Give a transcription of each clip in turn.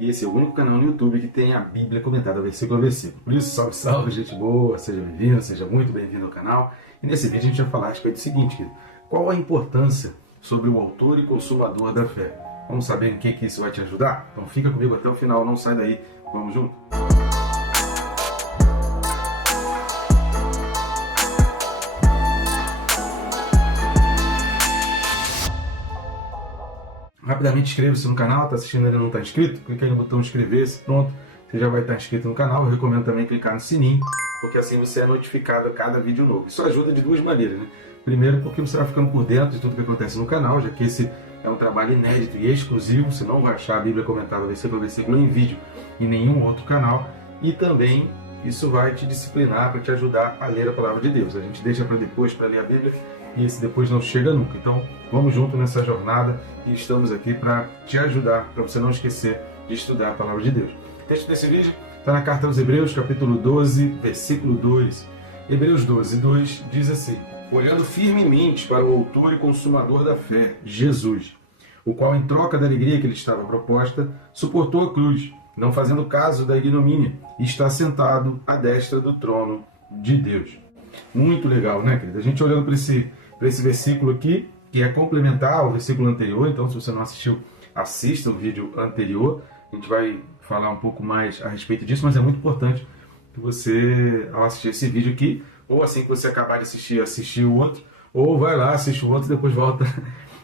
e esse é o único canal no YouTube que tem a Bíblia comentada versículo a versículo. Por isso, salve, salve, gente boa, seja bem-vindo, seja muito bem-vindo ao canal. E nesse vídeo a gente vai falar a respeito do seguinte, querido: qual a importância sobre o autor e consumador da fé? Vamos saber em que isso vai te ajudar? Então fica comigo até o final, não sai daí, vamos junto? Rapidamente inscreva-se no canal, está assistindo e ainda não está inscrito? Clica aí no botão inscrever-se, pronto, você já vai estar inscrito no canal. Eu recomendo também clicar no sininho, porque assim você é notificado a cada vídeo novo. Isso ajuda de duas maneiras, né? Primeiro, porque você vai ficando por dentro de tudo que acontece no canal, já que esse é um trabalho inédito e exclusivo, você não vai achar a Bíblia comentada versículo a versículo em vídeo em nenhum outro canal. E também isso vai te disciplinar para te ajudar a ler a palavra de Deus. A gente deixa para depois para ler a Bíblia, e esse depois não chega nunca. Então, vamos junto nessa jornada e estamos aqui para te ajudar, para você não esquecer de estudar a palavra de Deus. O texto desse vídeo está na carta aos Hebreus, capítulo 12, versículo 2. Hebreus 12, 2 diz assim: olhando firmemente para o autor e consumador da fé, Jesus, o qual, em troca da alegria que lhe estava proposta, suportou a cruz, não fazendo caso da ignomínia, e está sentado à destra do trono de Deus. Muito legal, né, querido? A gente olhando para esse versículo aqui, que é complementar ao versículo anterior. Então, se você não assistiu, assista o vídeo anterior. A gente vai falar um pouco mais a respeito disso, mas é muito importante que você, ao assistir esse vídeo aqui, ou assim que você acabar de assistir o outro, ou vai lá, assiste o outro e depois volta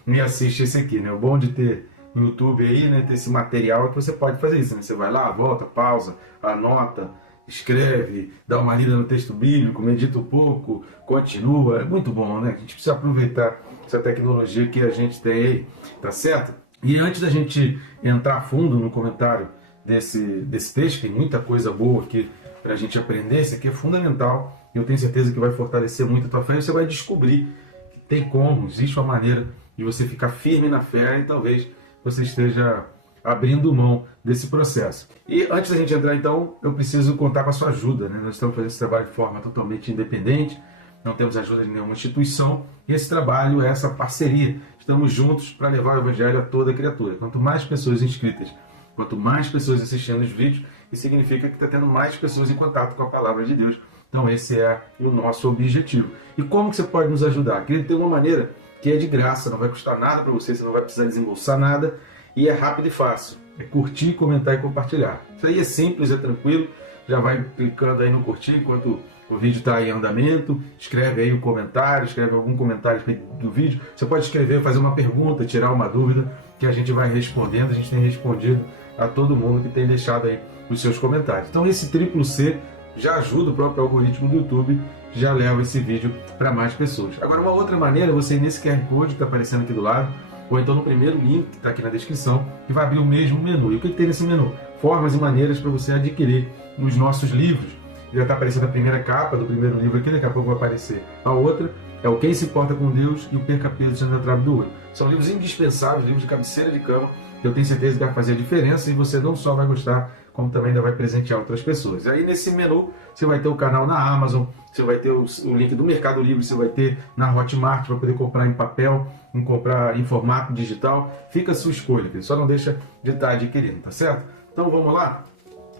e assiste esse aqui, né? O bom de ter no YouTube aí, né, ter esse material, é que você pode fazer isso, né? Você vai lá, volta, pausa, anota, escreve, dá uma lida no texto bíblico, medita um pouco, continua. É muito bom, né? A gente precisa aproveitar essa tecnologia que a gente tem aí, tá certo? E antes da gente entrar a fundo no comentário desse texto, tem muita coisa boa aqui para a gente aprender. Isso aqui é fundamental e eu tenho certeza que vai fortalecer muito a tua fé. E você vai descobrir que tem como, existe uma maneira de você ficar firme na fé, e talvez você esteja abrindo mão desse processo. E antes da gente entrar, então, eu preciso contar com a sua ajuda, né? Nós estamos fazendo esse trabalho de forma totalmente independente, não temos ajuda de nenhuma instituição, e esse trabalho é essa parceria. Estamos juntos para levar o Evangelho a toda criatura. Quanto mais pessoas inscritas, quanto mais pessoas assistindo os vídeos, isso significa que está tendo mais pessoas em contato com a palavra de Deus. Então esse é o nosso objetivo. E como que você pode nos ajudar? Querido, tem uma maneira que é de graça, não vai custar nada para você não vai precisar desembolsar nada, e é rápido e fácil. É curtir, comentar e compartilhar. Isso aí é simples, é tranquilo. Já vai clicando aí no curtir enquanto o vídeo está em andamento. Escreve aí um comentário, escreve algum comentário do vídeo. Você pode escrever, fazer uma pergunta, tirar uma dúvida, que a gente vai respondendo. A gente tem respondido a todo mundo que tem deixado aí os seus comentários. Então esse triplo C já ajuda o próprio algoritmo do YouTube, já leva esse vídeo para mais pessoas. Agora, uma outra maneira, você ir nesse QR Code que está aparecendo aqui do lado, ou então no primeiro link que está aqui na descrição, que vai abrir o mesmo menu. E o que tem nesse menu? Formas e maneiras para você adquirir os nossos livros. Já está aparecendo a primeira capa do primeiro livro aqui, daqui a pouco vai aparecer a outra. É o Quem se Importa com Deus e o Perca Peso Diante da Trave do Olho. São livros indispensáveis, livros de cabeceira de cama, que eu tenho certeza que vai fazer a diferença, e você não só vai gostar, como também ainda vai presentear outras pessoas. Aí nesse menu você vai ter o canal na Amazon, você vai ter o link do Mercado Livre, você vai ter na Hotmart para poder comprar em papel, comprar em formato digital. Fica a sua escolha, só não deixa de estar adquirindo, tá certo? Então vamos lá.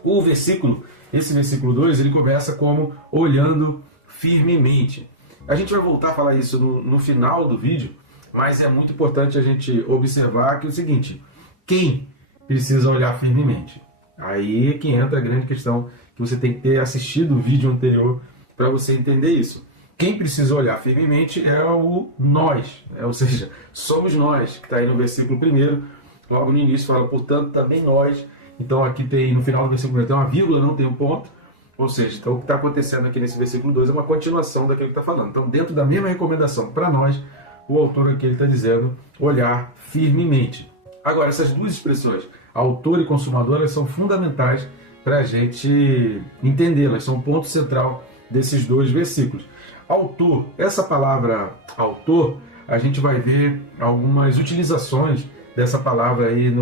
O versículo, esse versículo 2, ele começa como olhando firmemente. A gente vai voltar a falar isso no final do vídeo, mas é muito importante a gente observar que é o seguinte: quem precisa olhar firmemente? Aí é que entra a grande questão, que você tem que ter assistido o vídeo anterior para você entender isso. Quem precisa olhar firmemente é o nós, ou seja, somos nós, que está aí no versículo 1, logo no início fala, portanto, também nós. Então aqui tem, no final do versículo 1, tem uma vírgula, não tem um ponto, ou seja, então o que está acontecendo aqui nesse versículo 2 é uma continuação daquilo que está falando. Então, dentro da mesma recomendação para nós, o autor aqui está dizendo olhar firmemente. Agora, essas duas expressões, autor e consumador, elas são fundamentais para a gente entender, elas são o ponto central desses dois versículos. Autor, essa palavra autor, a gente vai ver algumas utilizações dessa palavra aí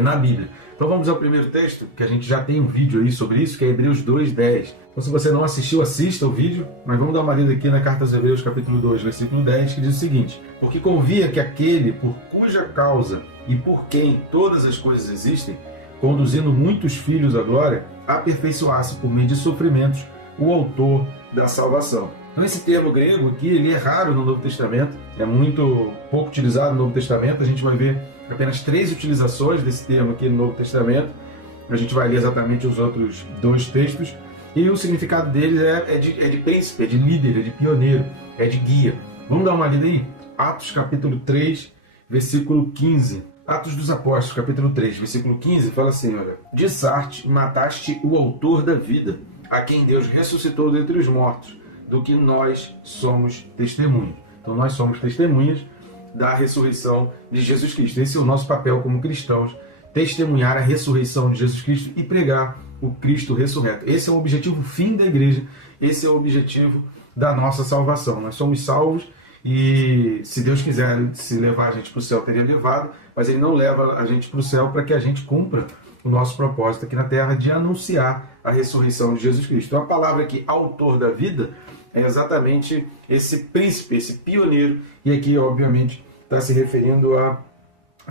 na Bíblia. Então vamos ao primeiro texto, que a gente já tem um vídeo aí sobre isso, que é Hebreus 2:10. Então se você não assistiu, assista o vídeo, mas vamos dar uma lida aqui na carta aos Hebreus, capítulo 2, versículo 10, que diz o seguinte: porque convia que aquele por cuja causa e por quem todas as coisas existem, conduzindo muitos filhos à glória, aperfeiçoasse por meio de sofrimentos o autor da salvação. Então esse termo grego aqui, ele é raro no Novo Testamento, é muito pouco utilizado no Novo Testamento, a gente vai ver apenas 3 utilizações desse termo aqui no Novo Testamento, a gente vai ler exatamente os outros 2 textos, e o significado dele é de príncipe, é de líder, é de pioneiro, é de guia. Vamos dar uma lida aí? Atos capítulo 3, versículo 15. Atos dos Apóstolos, capítulo 3, versículo 15, fala assim, olha: Dissarte, mataste o autor da vida, a quem Deus ressuscitou dentre os mortos, do que nós somos testemunhas. Então nós somos testemunhas da ressurreição de Jesus Cristo. Esse é o nosso papel como cristãos, testemunhar a ressurreição de Jesus Cristo e pregar o Cristo ressurreto. Esse é o objetivo fim da igreja, esse é o objetivo da nossa salvação. Nós somos salvos e, se Deus quiser se levar a gente para o céu, teria levado, mas Ele não leva a gente para o céu para que a gente cumpra o nosso propósito aqui na terra de anunciar a ressurreição de Jesus Cristo. Então a palavra aqui, autor da vida, é exatamente esse príncipe, esse pioneiro, e aqui obviamente está se referindo à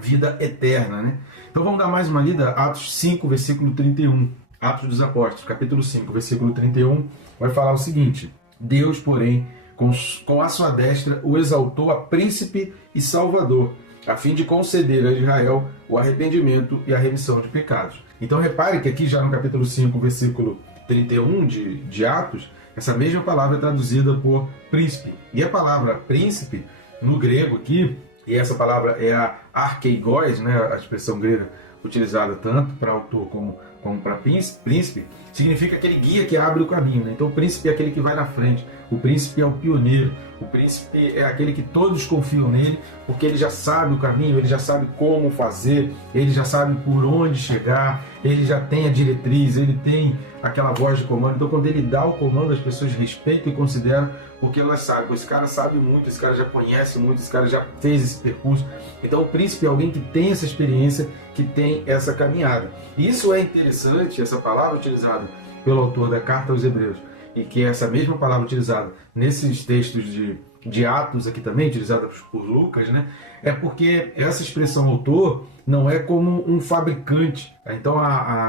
vida eterna, né? Então vamos dar mais uma lida, Atos 5, versículo 31, Atos dos Apóstolos, capítulo 5, versículo 31, vai falar o seguinte: Deus, porém, com a sua destra, o exaltou a príncipe e salvador, a fim de conceder a Israel o arrependimento e a remissão de pecados. Então repare que aqui já no capítulo 5, versículo 31 de Atos, essa mesma palavra é traduzida por príncipe. E a palavra príncipe, no grego aqui, e essa palavra é a arkeigos, né, a expressão grega utilizada tanto para autor como para príncipe, significa aquele guia que abre o caminho, né? Então o príncipe é aquele que vai na frente, o príncipe é o pioneiro, o príncipe é aquele que todos confiam nele, porque ele já sabe o caminho, ele já sabe como fazer, ele já sabe por onde chegar, ele já tem a diretriz, ele tem aquela voz de comando. Então quando ele dá o comando, as pessoas respeitam e consideram, porque elas sabem, esse cara sabe muito, esse cara já conhece muito, esse cara já fez esse percurso. Então o príncipe é alguém que tem essa experiência, que tem essa caminhada. E isso é interessante, essa palavra utilizada pelo autor da Carta aos Hebreus, e que é essa mesma palavra utilizada nesses textos de Atos aqui também, utilizada por Lucas, né? É porque essa expressão autor não é como um fabricante. Então,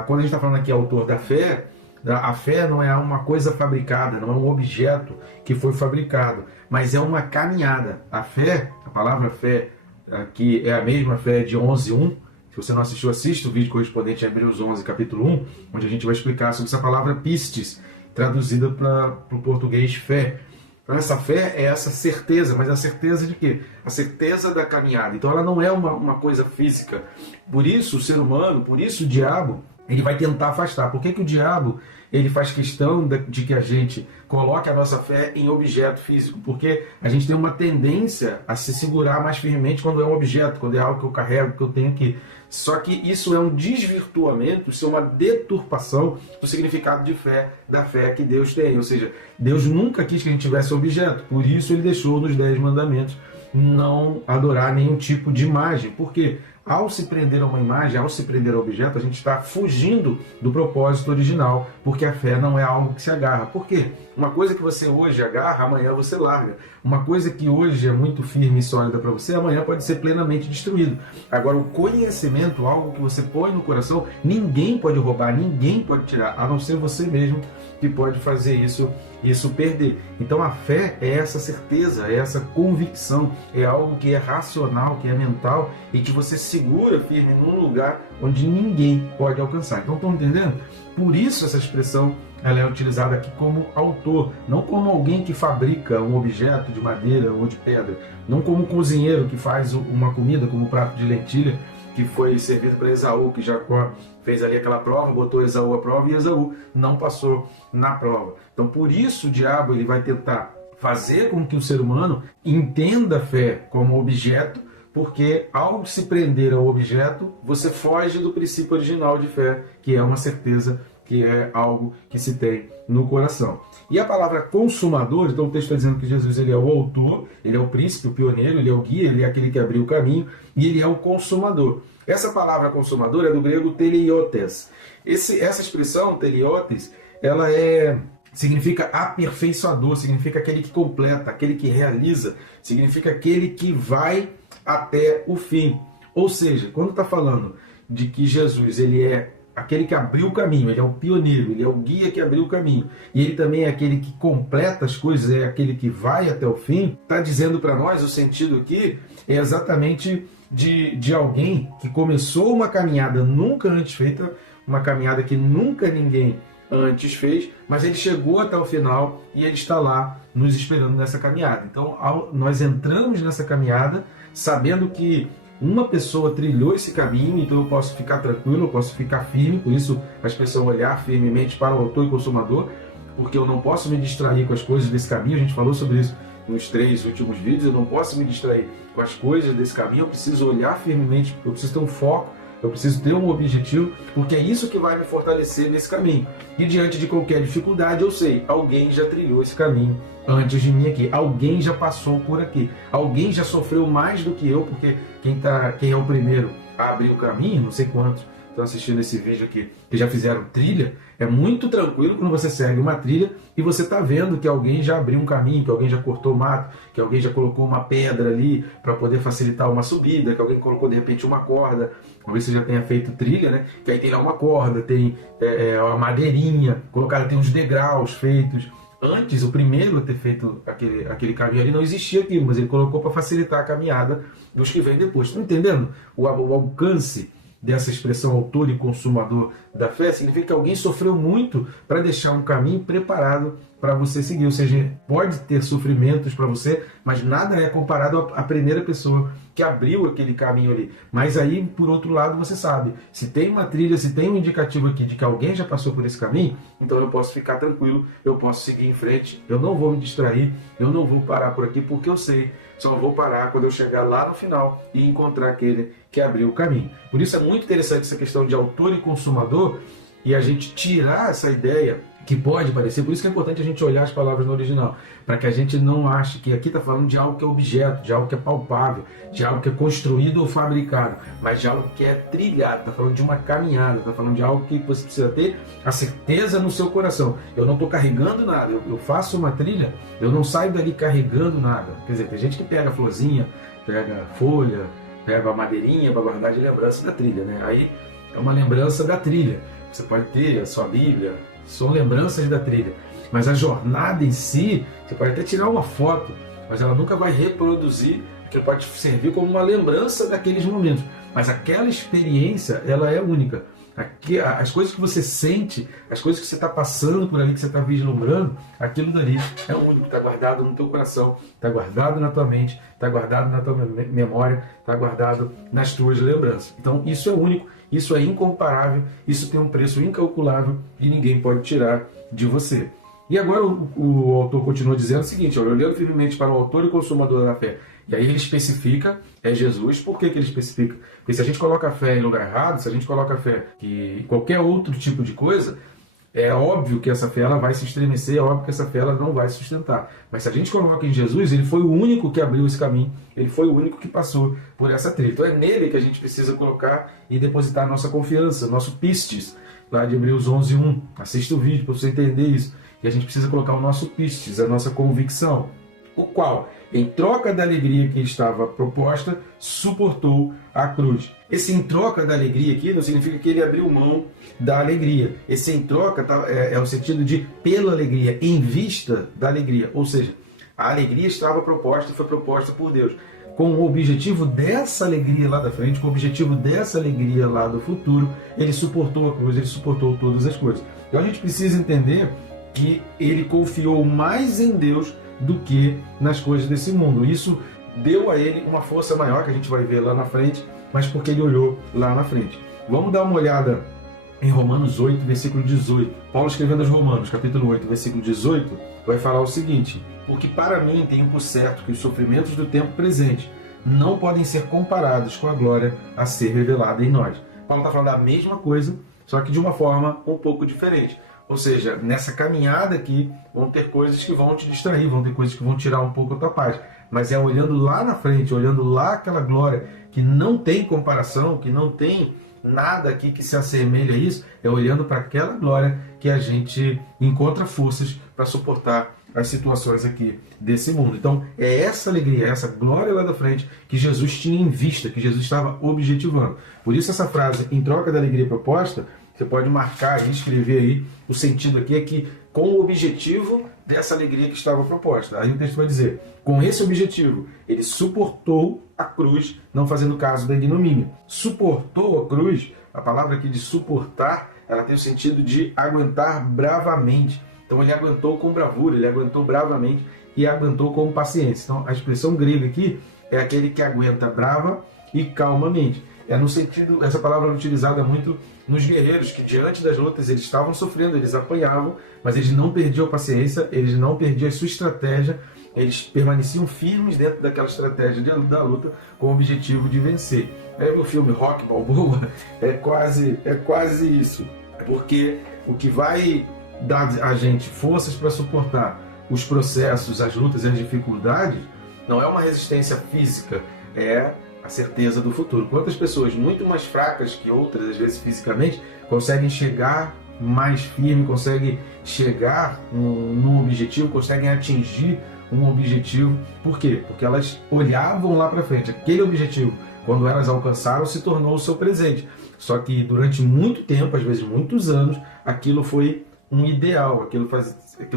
quando a gente está falando aqui autor da fé, a fé não é uma coisa fabricada, não é um objeto que foi fabricado, mas é uma caminhada. A fé, a palavra fé, que é a mesma fé de 11:1, se você não assistiu, assista o vídeo correspondente a Hebreus 11, capítulo 1, onde a gente vai explicar sobre essa palavra pistes, traduzida para o português fé. Então essa fé é essa certeza, mas a certeza de quê? A certeza da caminhada. Então ela não é uma coisa física. Por isso o ser humano, por isso o diabo, ele vai tentar afastar. Por que o diabo ele faz questão de que a gente coloque a nossa fé em objeto físico? Porque a gente tem uma tendência a se segurar mais firmemente quando é um objeto, quando é algo que eu carrego, que eu tenho aqui. Só que isso é um desvirtuamento, isso é uma deturpação do significado de fé, da fé que Deus tem. Ou seja, Deus nunca quis que a gente tivesse objeto, por isso Ele deixou nos 10 mandamentos não adorar nenhum tipo de imagem. Por quê? Ao se prender a uma imagem, ao se prender a objeto, a gente está fugindo do propósito original, porque a fé não é algo que se agarra. Por quê? Uma coisa que você hoje agarra, amanhã você larga. Uma coisa que hoje é muito firme e sólida para você, amanhã pode ser plenamente destruído. Agora, o conhecimento, algo que você põe no coração, ninguém pode roubar, ninguém pode tirar, a não ser você mesmo que pode fazer isso perder. Então a fé é essa certeza, é essa convicção, é algo que é racional, que é mental e que você segura firme num lugar onde ninguém pode alcançar. Então estão entendendo? Por isso essa expressão ela é utilizada aqui como autor, não como alguém que fabrica um objeto de madeira ou de pedra, não como um cozinheiro que faz uma comida como um prato de lentilha que foi servido para Esaú, que Jacó fez ali aquela prova, botou Esaú à prova e Esaú não passou na prova. Então por isso o diabo ele vai tentar fazer com que o ser humano entenda a fé como objeto, porque ao se prender ao objeto, você foge do princípio original de fé, que é uma certeza, que é algo que se tem no coração. E a palavra consumador, então o texto está dizendo que Jesus ele é o autor, ele é o príncipe, o pioneiro, ele é o guia, ele é aquele que abriu o caminho, e ele é o consumador. Essa palavra consumador é do grego teleiotes. Essa expressão, teleiotes, ela significa aperfeiçoador, significa aquele que completa, aquele que realiza, significa aquele que vai até o fim. Ou seja, quando está falando de que Jesus, ele é aquele que abriu o caminho, ele é o pioneiro, ele é o guia que abriu o caminho, e ele também é aquele que completa as coisas, é aquele que vai até o fim, está dizendo para nós, o sentido aqui é exatamente de alguém que começou uma caminhada nunca antes feita, uma caminhada que nunca ninguém antes fez, mas ele chegou até o final e ele está lá nos esperando nessa caminhada. Então, nós entramos nessa caminhada sabendo que uma pessoa trilhou esse caminho, então eu posso ficar tranquilo, eu posso ficar firme, por isso as pessoas olhar firmemente para o autor e consumador, porque eu não posso me distrair com as coisas desse caminho, a gente falou sobre isso nos 3 últimos vídeos, eu não posso me distrair com as coisas desse caminho, eu preciso olhar firmemente, eu preciso ter um foco, eu preciso ter um objetivo, porque é isso que vai me fortalecer nesse caminho. E diante de qualquer dificuldade, eu sei, alguém já trilhou esse caminho antes de mim aqui, alguém já passou por aqui, alguém já sofreu mais do que eu, porque quem é o primeiro a abrir o caminho, não sei quantos estão assistindo esse vídeo aqui, que já fizeram trilha, é muito tranquilo quando você segue uma trilha e você está vendo que alguém já abriu um caminho, que alguém já cortou o mato, que alguém já colocou uma pedra ali para poder facilitar uma subida, que alguém colocou de repente uma corda, talvez você já tenha feito trilha, né? Que aí tem lá uma corda, tem uma madeirinha, colocada, tem uns degraus feitos. Antes, o primeiro a ter feito aquele caminho ali não existia aquilo, mas ele colocou para facilitar a caminhada dos que vêm depois. Estão entendendo o alcance dessa expressão autor e consumador da fé? Significa que alguém sofreu muito para deixar um caminho preparado para você seguir. Ou seja, pode ter sofrimentos para você, mas nada é comparado à primeira pessoa que abriu aquele caminho ali. Mas aí, por outro lado, você sabe, se tem uma trilha, se tem um indicativo aqui de que alguém já passou por esse caminho, então eu posso ficar tranquilo, eu posso seguir em frente, eu não vou me distrair, eu não vou parar por aqui, porque eu sei, só vou parar quando eu chegar lá no final e encontrar aquele que abriu o caminho. Por isso é muito interessante essa questão de autor e consumador, e a gente tirar essa ideia que pode parecer, por isso que é importante a gente olhar as palavras no original, para que a gente não ache que aqui está falando de algo que é objeto, de algo que é palpável, de algo que é construído ou fabricado, mas de algo que é trilhado, está falando de uma caminhada, está falando de algo que você precisa ter a certeza no seu coração. Eu não estou carregando nada, eu faço uma trilha, eu não saio dali carregando nada. Quer dizer, tem gente que pega a florzinha, pega a folha, pega a madeirinha para guardar de lembrança da trilha, né? Aí é uma lembrança da trilha. Você pode ter a sua Bíblia, são lembranças da trilha, mas a jornada em si, você pode até tirar uma foto, mas ela nunca vai reproduzir, porque pode servir como uma lembrança daqueles momentos, mas aquela experiência, ela é única. Aqui, as coisas que você sente, as coisas que você está passando por ali, que você está vislumbrando, aquilo dali é único, está guardado no teu coração, está guardado na tua mente, está guardado na tua memória, está guardado nas tuas lembranças. Então isso é único, isso é incomparável, isso tem um preço incalculável e ninguém pode tirar de você. E agora o autor continua dizendo o seguinte, olhando firmemente para o autor e consumador da fé. E aí ele especifica, é Jesus. Por que ele especifica? Porque se a gente coloca a fé em lugar errado, se a gente coloca a fé em qualquer outro tipo de coisa, é óbvio que essa fé ela vai se estremecer, é óbvio que essa fé ela não vai se sustentar. Mas se a gente coloca em Jesus, ele foi o único que abriu esse caminho, ele foi o único que passou por essa trilha. Então é nele que a gente precisa colocar e depositar a nossa confiança, nosso pistes, lá de Hebreus 11:1. Assista o vídeo para você entender isso. E a gente precisa colocar o nosso pistes, a nossa convicção, o qual, em troca da alegria que estava proposta, suportou a cruz. Esse em troca da alegria aqui não significa que ele abriu mão da alegria. Esse em troca é o sentido de pela alegria, em vista da alegria. Ou seja, a alegria estava proposta e foi proposta por Deus. Com o objetivo dessa alegria lá da frente, com o objetivo dessa alegria lá do futuro, ele suportou a cruz, ele suportou todas as coisas. Então a gente precisa entender que ele confiou mais em Deus do que nas coisas desse mundo. Isso deu a ele uma força maior, que a gente vai ver lá na frente, mas porque ele olhou lá na frente. Vamos dar uma olhada em Romanos 8, versículo 18. Paulo escrevendo aos Romanos, capítulo 8, versículo 18, vai falar o seguinte: porque para mim tenho por certo que os sofrimentos do tempo presente não podem ser comparados com a glória a ser revelada em nós. Paulo está falando a mesma coisa, só que de uma forma um pouco diferente. Ou seja, nessa caminhada aqui, vão ter coisas que vão te distrair, vão ter coisas que vão tirar um pouco a tua paz. Mas é olhando lá na frente, olhando lá aquela glória que não tem comparação, que não tem nada aqui que se assemelhe a isso, é olhando para aquela glória que a gente encontra forças para suportar as situações aqui desse mundo. Então, é essa alegria, essa glória lá da frente que Jesus tinha em vista, que Jesus estava objetivando. Por isso essa frase, em troca da alegria proposta, você pode marcar e escrever aí, o sentido aqui é que com o objetivo dessa alegria que estava proposta. Aí o texto vai dizer, com esse objetivo, ele suportou a cruz, não fazendo caso da ignomínia. Suportou a cruz, a palavra aqui de suportar, ela tem o sentido de aguentar bravamente. Então ele aguentou com bravura, ele aguentou bravamente e aguentou com paciência. Então a expressão grega aqui é aquele que aguenta brava e calmamente. É no sentido, essa palavra é utilizada muito nos guerreiros, que diante das lutas eles estavam sofrendo, eles apanhavam, mas eles não perdiam a paciência, eles não perdiam a sua estratégia, eles permaneciam firmes dentro daquela estratégia da luta com o objetivo de vencer. O filme Rocky Balboa é quase isso, porque o que vai dar a gente forças para suportar os processos, as lutas e as dificuldades não é uma resistência física, é a certeza do futuro. Quantas pessoas muito mais fracas que outras, às vezes fisicamente, conseguem chegar mais firme, conseguem chegar num objetivo, conseguem atingir um objetivo. Por quê? Porque elas olhavam lá para frente. Aquele objetivo, quando elas alcançaram, se tornou o seu presente. Só que durante muito tempo, às vezes muitos anos, aquilo foi um ideal, aquilo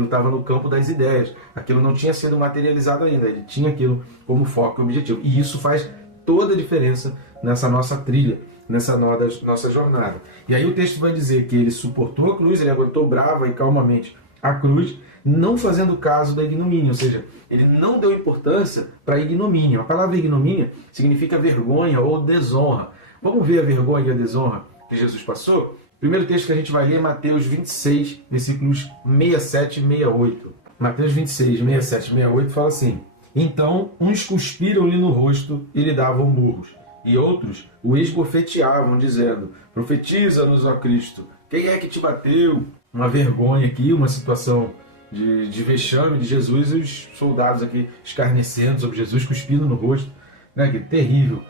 estava no campo das ideias, aquilo não tinha sido materializado ainda, ele tinha aquilo como foco e objetivo. E isso faz toda a diferença nessa nossa trilha, nessa nossa jornada. E aí o texto vai dizer que ele suportou a cruz, ele aguentou brava e calmamente a cruz, não fazendo caso da ignomínia, ou seja, ele não deu importância para a ignomínia. A palavra ignomínia significa vergonha ou desonra. Vamos ver a vergonha e a desonra que Jesus passou? O primeiro texto que a gente vai ler é Mateus 26, versículos 67 e 68. Mateus 26, 67 e 68 fala assim: então, uns cuspiram-lhe no rosto e lhe davam murros, e outros o esbofeteavam, dizendo: profetiza-nos, ó Cristo, quem é que te bateu? Uma vergonha aqui, uma situação de vexame de Jesus, e os soldados aqui escarnecendo sobre Jesus, cuspindo no rosto. Né? Que terrível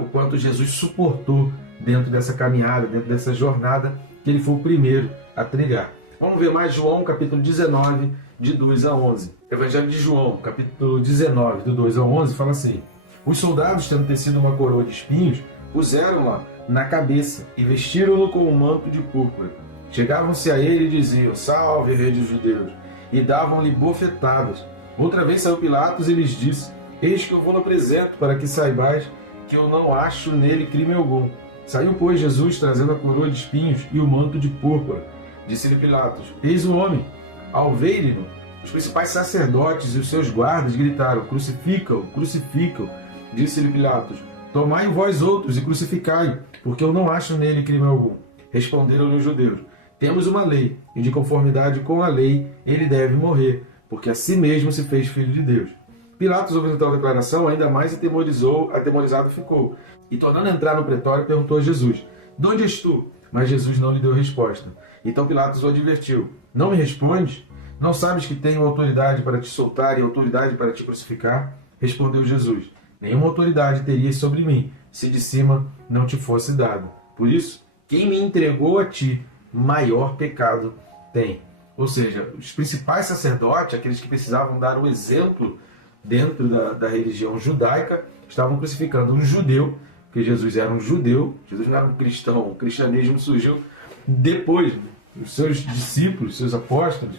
o quanto Jesus suportou dentro dessa caminhada, dentro dessa jornada, que ele foi o primeiro a trilhar. Vamos ver mais João, capítulo 19, de 2 a 11. Evangelho de João, capítulo 19, do 2 a 11, fala assim: os soldados, tendo tecido uma coroa de espinhos, puseram-la na cabeça e vestiram-no com um manto de púrpura. Chegavam-se a ele e diziam: salve, rei dos judeus, e davam-lhe bofetadas. Outra vez saiu Pilatos e lhes disse: eis que eu vou-lo apresento, para que saibais que eu não acho nele crime algum. Saiu, pois, Jesus, trazendo a coroa de espinhos e o manto de púrpura. Disse-lhe Pilatos: eis o homem. Ao verem-no, os principais sacerdotes e os seus guardas gritaram: crucificam, crucificam. Disse-lhe Pilatos: tomai vós outros e crucificai, porque eu não acho nele crime algum. Responderam-lhe os judeus: temos uma lei, e de conformidade com a lei ele deve morrer, porque a si mesmo se fez filho de Deus. Pilatos, ouvindo tal declaração, ainda mais atemorizado ficou, e tornando a entrar no pretório, perguntou a Jesus: de onde és tu? Mas Jesus não lhe deu resposta. Então Pilatos o advertiu: não me respondes? Não sabes que tenho autoridade para te soltar e autoridade para te crucificar? Respondeu Jesus: nenhuma autoridade terias sobre mim, se de cima não te fosse dado. Por isso, quem me entregou a ti, maior pecado tem. Ou seja, os principais sacerdotes, aqueles que precisavam dar o exemplo dentro da religião judaica, estavam crucificando um judeu, porque Jesus era um judeu, Jesus não era um cristão, o cristianismo surgiu depois. Os seus discípulos, seus apóstolos,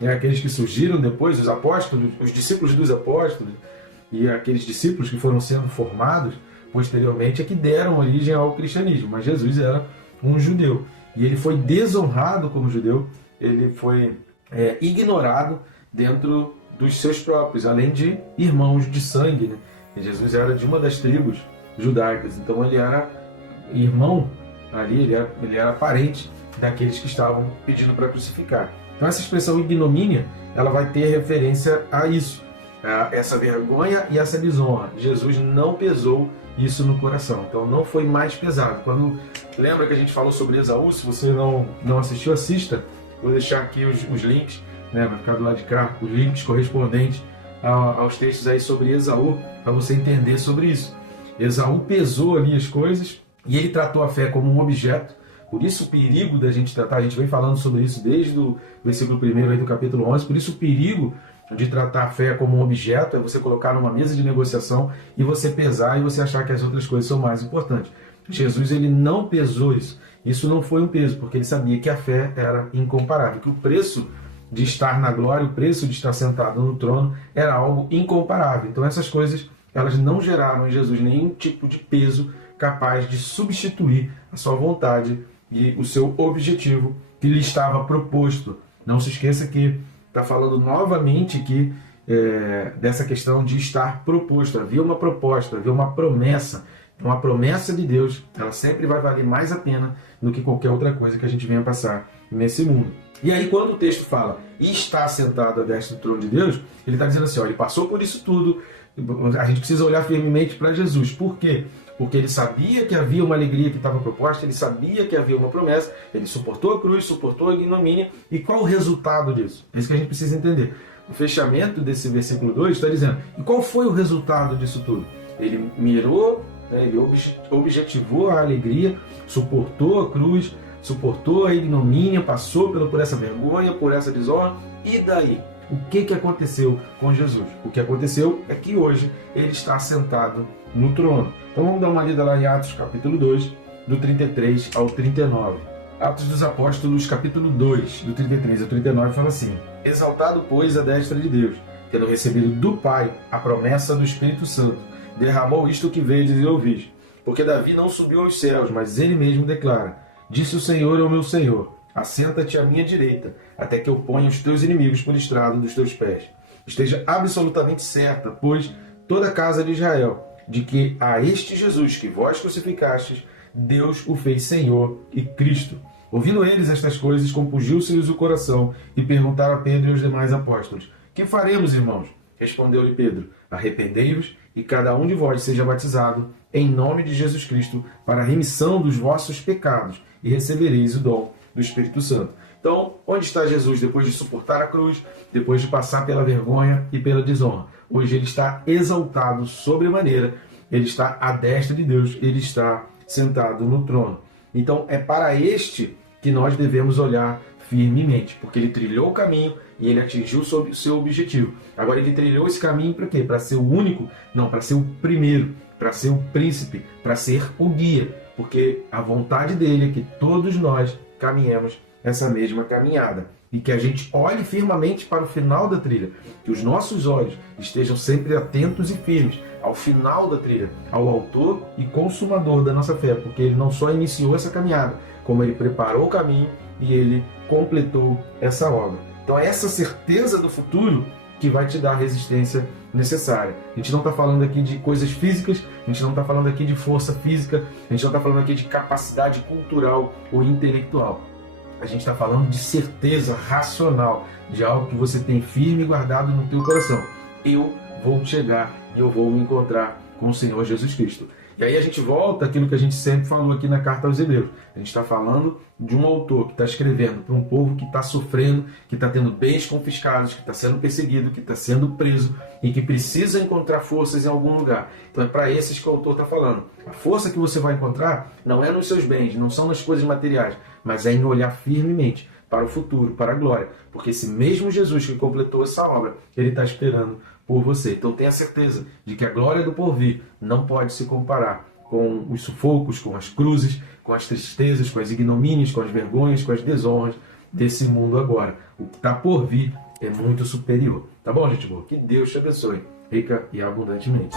aqueles que surgiram depois, os apóstolos, os discípulos dos apóstolos, e aqueles discípulos que foram sendo formados posteriormente é que deram origem ao cristianismo. Mas Jesus era um judeu, e ele foi desonrado como judeu, ele foi ignorado dentro dos seus próprios, além de irmãos de sangue, né? E Jesus era de uma das tribos judaicas, então ele era irmão ali, ele era parente daqueles que estavam pedindo para crucificar. Então essa expressão ignomínia, ela vai ter referência a isso, a essa vergonha e essa desonra. Jesus não pesou isso no coração, então não foi mais pesado. Quando lembra que a gente falou sobre Esaú, se você não assistiu, assista. Vou deixar aqui os links, né, vai ficar do lado de cá, os links correspondentes aos textos aí sobre Esaú, para você entender sobre isso. Esaú pesou ali as coisas e ele tratou a fé como um objeto, Por isso o perigo da gente tratar, a gente vem falando sobre isso desde o versículo 1 aí do capítulo 11, por isso o perigo de tratar a fé como um objeto é você colocar numa mesa de negociação e você pesar e você achar que as outras coisas são mais importantes. Jesus, ele não pesou isso. Isso não foi um peso, porque ele sabia que a fé era incomparável, que o preço de estar na glória, o preço de estar sentado no trono era algo incomparável. Então essas coisas, elas não geraram em Jesus nenhum tipo de peso capaz de substituir a sua vontade e o seu objetivo que lhe estava proposto. Não se esqueça que está falando novamente que dessa questão de estar proposto. Havia uma proposta, havia uma promessa. Uma promessa de Deus, ela sempre vai valer mais a pena do que qualquer outra coisa que a gente venha passar nesse mundo. E aí quando o texto fala, e está sentado à destra do trono de Deus, ele está dizendo assim, ó, ele passou por isso tudo, a gente precisa olhar firmemente para Jesus. Por quê? Porque ele sabia que havia uma alegria que estava proposta, ele sabia que havia uma promessa, ele suportou a cruz, suportou a ignomínia, e qual o resultado disso? É isso que a gente precisa entender. O fechamento desse versículo 2 está dizendo, e qual foi o resultado disso tudo? Ele mirou, ele objetivou a alegria, suportou a cruz, suportou a ignomínia, passou por essa vergonha, por essa desonra, e daí? O que aconteceu com Jesus? O que aconteceu é que hoje ele está sentado no trono. Então vamos dar uma lida lá em Atos capítulo 2, do 33 ao 39. Atos dos Apóstolos capítulo 2, do 33 ao 39, fala assim, exaltado, pois, a destra de Deus, tendo recebido do Pai a promessa do Espírito Santo, derramou isto que vedes e ouvis. Porque Davi não subiu aos céus, mas ele mesmo declara, disse o Senhor ao meu Senhor, assenta-te à minha direita, até que eu ponha os teus inimigos por estrado dos teus pés. Esteja absolutamente certa, pois, toda a casa de Israel, de que a este Jesus que vós crucificastes, Deus o fez Senhor e Cristo. Ouvindo eles estas coisas, compungiu-se-lhes o coração e perguntaram a Pedro e aos demais apóstolos, que faremos, irmãos? Respondeu-lhe Pedro, arrependei-vos e cada um de vós seja batizado em nome de Jesus Cristo para a remissão dos vossos pecados e recebereis o dom do Espírito Santo. Então, onde está Jesus depois de suportar a cruz, depois de passar pela vergonha e pela desonra? Hoje ele está exaltado sobremaneira, ele está à destra de Deus, ele está sentado no trono. Então, é para este que nós devemos olhar firmemente, porque ele trilhou o caminho e ele atingiu o seu objetivo. Agora, ele trilhou esse caminho para quê? Para ser o único? Não, para ser o primeiro, para ser o príncipe, para ser o guia, porque a vontade dele é que todos nós caminhemos essa mesma caminhada e que a gente olhe firmemente para o final da trilha, que os nossos olhos estejam sempre atentos e firmes ao final da trilha, ao autor e consumador da nossa fé, porque ele não só iniciou essa caminhada, como ele preparou o caminho e ele completou essa obra. Então é essa certeza do futuro que vai te dar a resistência necessária. A gente não está falando aqui de coisas físicas, a gente não está falando aqui de força física, a gente não está falando aqui de capacidade cultural ou intelectual. A gente está falando de certeza racional, de algo que você tem firme e guardado no teu coração. Eu vou chegar e eu vou me encontrar com o Senhor Jesus Cristo. E aí a gente volta àquilo que a gente sempre falou aqui na Carta aos Hebreus. A gente está falando de um autor que está escrevendo para um povo que está sofrendo, que está tendo bens confiscados, que está sendo perseguido, que está sendo preso e que precisa encontrar forças em algum lugar. Então é para esses que o autor está falando. A força que você vai encontrar não é nos seus bens, não são nas coisas materiais, mas é em olhar firmemente para o futuro, para a glória. Porque esse mesmo Jesus que completou essa obra, ele está esperando por você. Então tenha certeza de que a glória do porvir não pode se comparar com os sufocos, com as cruzes, com as tristezas, com as ignomínias, com as vergonhas, com as desonras desse mundo agora. O que está por vir é muito superior. Tá bom, gente boa? Que Deus te abençoe, rica e abundantemente.